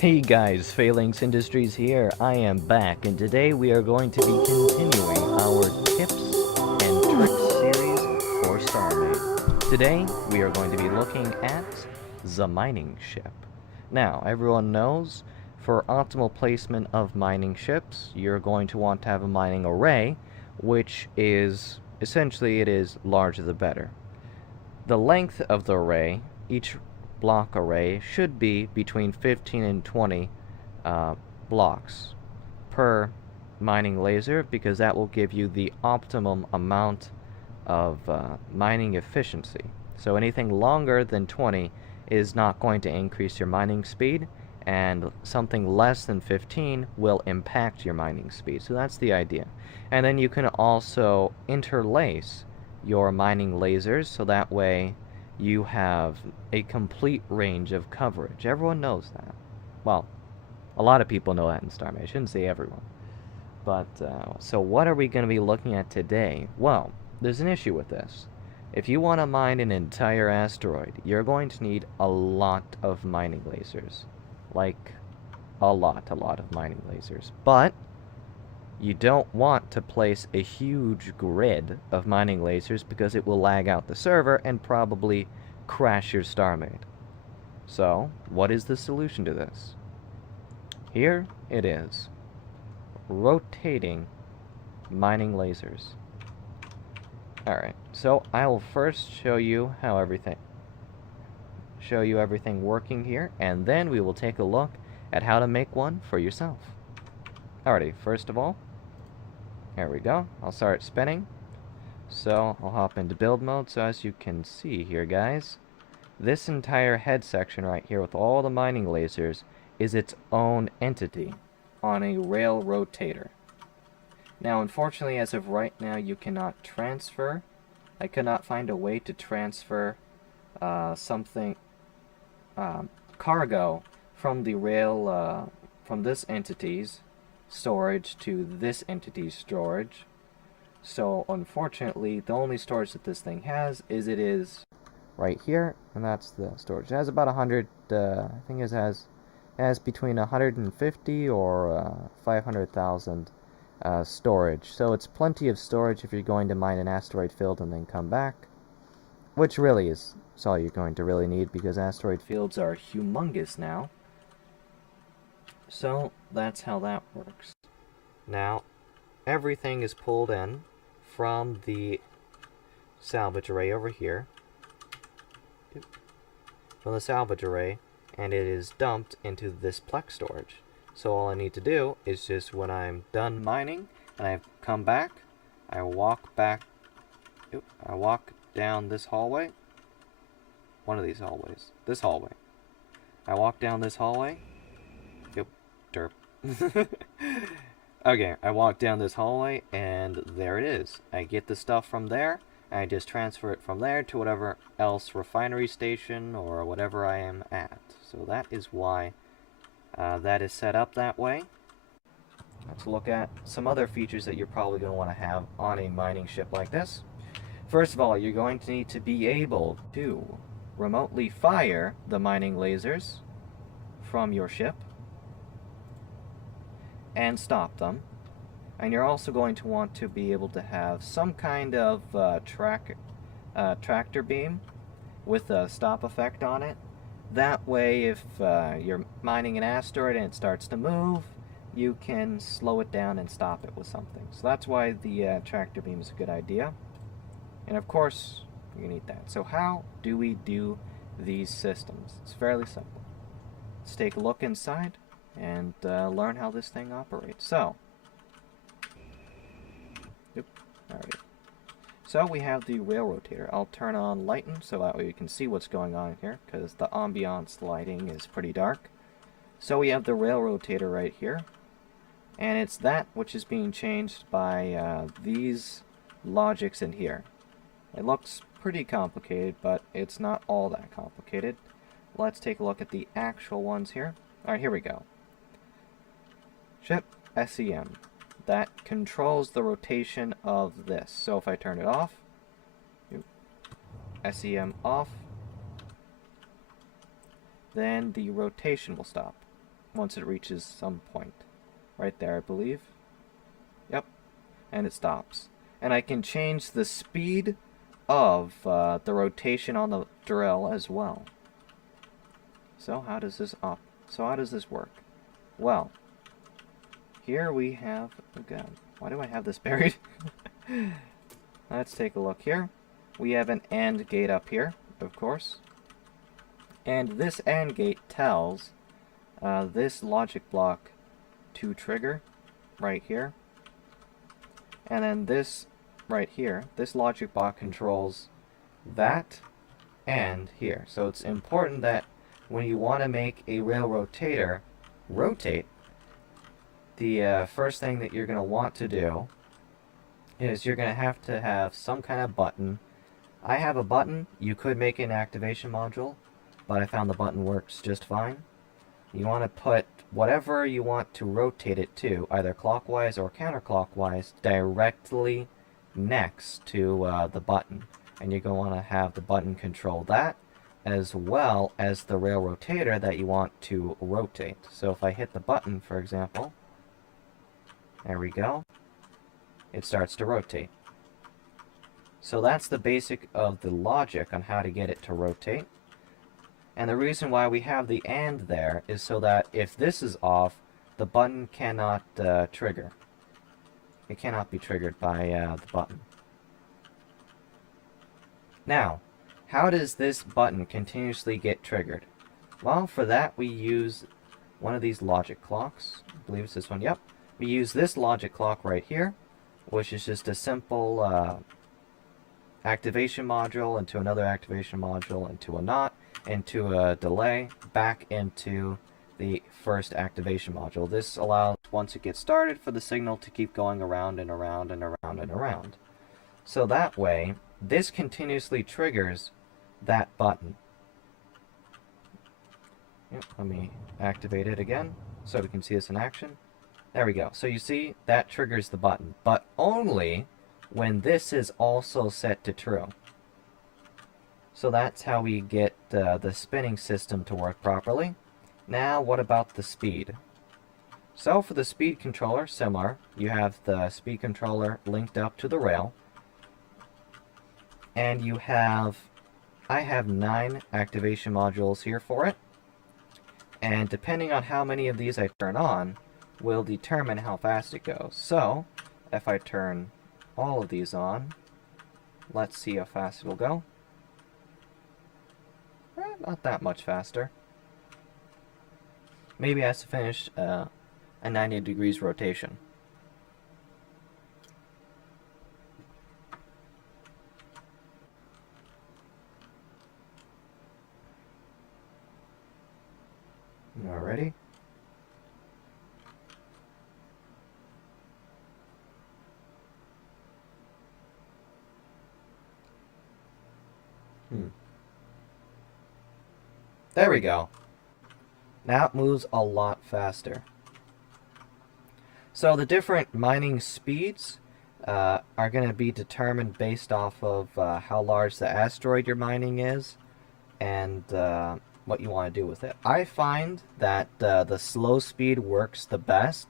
Hey guys, Phalanx Industries here. I am back, and today we are going to be continuing our tips and tricks series for Starmade. Today we are going to be looking at the mining ship. Now, everyone knows for optimal placement of mining ships, you're going to want to have a mining array, which is essentially it is larger the better. The length of the array, each block array, should be between 15 and 20 blocks per mining laser, because that will give you the optimum amount of mining efficiency. So anything longer than 20 is not going to increase your mining speed, and something less than 15 will impact your mining speed. So that's the idea. And then you can also interlace your mining lasers, so that way you have a complete range of coverage. Everyone knows that. Well, a lot of people know that in Starmade. I shouldn't say everyone. But, so what are we going to be looking at today? Well, there's an issue with this. If you want to mine an entire asteroid, you're going to need a lot of mining lasers. Like, a lot of mining lasers. But you don't want to place a huge grid of mining lasers, because it will lag out the server and probably crash your Starmade. So, what is the solution to this? Here it is. Rotating mining lasers. Alright, so I will first show you everything working here, and then we will take a look at how to make one for yourself. Alrighty, first of all, there we go. I'll start spinning. So I'll hop into build mode. So as you can see here, guys, this entire head section right here with all the mining lasers is its own entity on a rail rotator. Now, unfortunately, as of right now, you cannot transfer. I could not find a way to transfer cargo from the rail, from this entity's storage to this entity's storage. So unfortunately, the only storage that this thing has is right here, and that's the storage. It has about 100, I think it has between 150 or 500,000 storage. So it's plenty of storage if you're going to mine an asteroid field and then come back, which really is all you're going to really need, because asteroid fields are humongous now. So that's how that works. Now, everything is pulled in from the salvage array over here, from the salvage array, and it is dumped into this Plex storage. So all I need to do is just, when I'm done mining and I've come back, I walk down this hallway, one of these hallways, this hallway. I walk down this hallway. Derp. Okay, I walk down this hallway, and there it is. I get the stuff from there, and I just transfer it from there to whatever else refinery station or whatever I am at. So that is why that is set up that way. Let's look at some other features that you're probably going to want to have on a mining ship like this. First of all, you're going to need to be able to remotely fire the mining lasers from your ship and stop them. And you're also going to want to be able to have some kind of tractor beam with a stop effect on it. That way, if you're mining an asteroid and it starts to move, you can slow it down and stop it with something. So that's why the tractor beam is a good idea. And of course, you need that. So how do we do these systems? It's fairly simple. Let's take a look inside and learn how this thing operates. So, alright. So we have the rail rotator. I'll turn on lighten so that way you can see what's going on here, because the ambiance lighting is pretty dark. So we have the rail rotator right here, and it's that which is being changed by these logics in here. It looks pretty complicated, but it's not all that complicated. Let's take a look at the actual ones here. Alright, here we go. Ship SEM. That controls the rotation of this. So if I turn it off, SEM off, then the rotation will stop. once it reaches some point. Right there, I believe. Yep. And it stops. And I can change the speed of the rotation on the drill as well. So how does this work? Well, here we have, oh god, why do I have this buried? Let's take a look here. We have an AND gate up here, of course. And this AND gate tells this logic block to trigger right here. And then this right here, this logic block controls that and here. So it's important that when you want to make a rail rotator rotate, the first thing that you're going to want to do is you're going to have some kind of button. I have a button. You could make an activation module, but I found the button works just fine. You want to put whatever you want to rotate it to, either clockwise or counterclockwise, directly next to the button. And you're going to want to have the button control that, as well as the rail rotator that you want to rotate. So if I hit the button, for example, there we go, it starts to rotate. So that's the basic of the logic on how to get it to rotate. And the reason why we have the AND there is so that if this is off, the button cannot trigger. It cannot be triggered by the button. Now, how does this button continuously get triggered? Well, for that we use one of these logic clocks. I believe it's this one, yep. We use this logic clock right here, which is just a simple activation module into another activation module, into a NOT, into a delay, back into the first activation module. This allows, once it gets started, for the signal to keep going around and around and around and around. So that way, this continuously triggers that button. Yep, let me activate it again so we can see this in action. There we go. So you see, that triggers the button, but only when this is also set to true. So that's how we get the spinning system to work properly. Now, what about the speed? So for the speed controller, similar. You have the speed controller linked up to the rail. And you have, I have 9 activation modules here for it. And depending on how many of these I turn on, will determine how fast it goes. So, if I turn all of these on, let's see how fast it'll go. Not that much faster. Maybe it has to finish a 90 degrees rotation. Alrighty. There we go. Now it moves a lot faster. So the different mining speeds are going to be determined based off of how large the asteroid you're mining is and what you want to do with it. I find that the slow speed works the best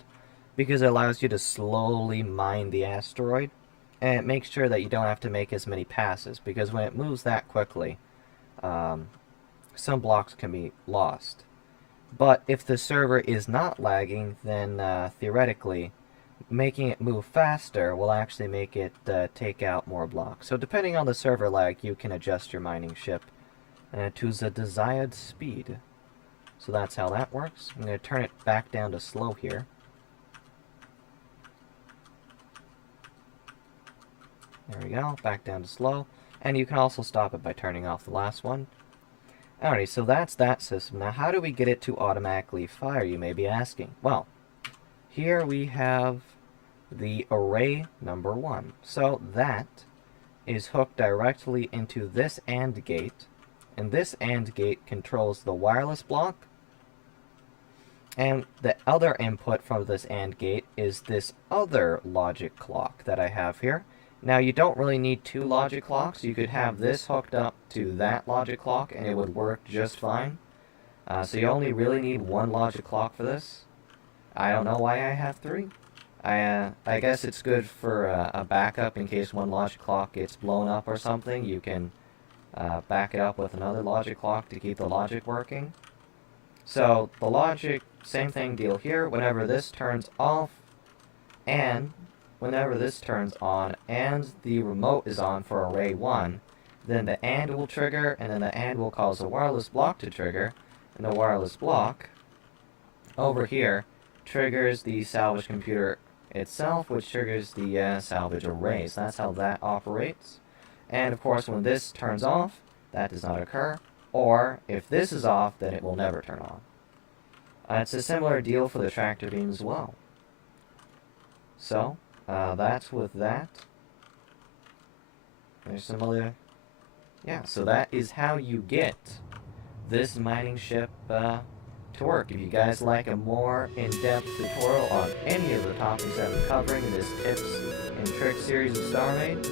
because it allows you to slowly mine the asteroid, and it makes sure that you don't have to make as many passes, because when it moves that quickly, some blocks can be lost. But if the server is not lagging, then theoretically, making it move faster will actually make it take out more blocks. So depending on the server lag, you can adjust your mining ship to the desired speed. So that's how that works. I'm going to turn it back down to slow here. There we go, back down to slow. And you can also stop it by turning off the last one. Alrighty, so that's that system. Now, how do we get it to automatically fire, you may be asking? Well, here we have the array number 1. So that is hooked directly into this AND gate, and this AND gate controls the wireless block, and the other input from this AND gate is this other logic clock that I have here. Now, you don't really need 2 logic clocks. You could have this hooked up to that logic clock and it would work just fine. So you only really need one logic clock for this. I don't know why I have three. I guess it's good for a backup in case one logic clock gets blown up or something. You can back it up with another logic clock to keep the logic working. So the logic, same thing deal here. Whenever this turns off and whenever this turns on and the remote is on for array 1, then the AND will trigger, and then the AND will cause a wireless block to trigger, and the wireless block over here triggers the salvage computer itself, which triggers the salvage array. So that's how that operates. And of course, when this turns off, that does not occur. Or if this is off, then it will never turn on. It's a similar deal for the tractor beam as well. So that's with that. There's some other... Yeah, so that is how you get this mining ship to work. If you guys like a more in-depth tutorial on any of the topics that I'm covering in this tips and tricks series of Starmade,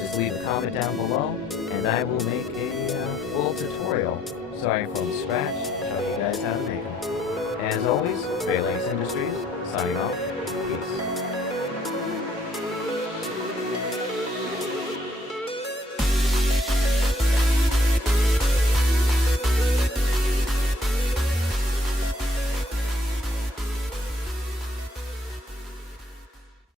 just leave a comment down below, and I will make a full tutorial, starting from scratch, showing you guys how to make them. As always, Phalanx Industries, signing off. Peace.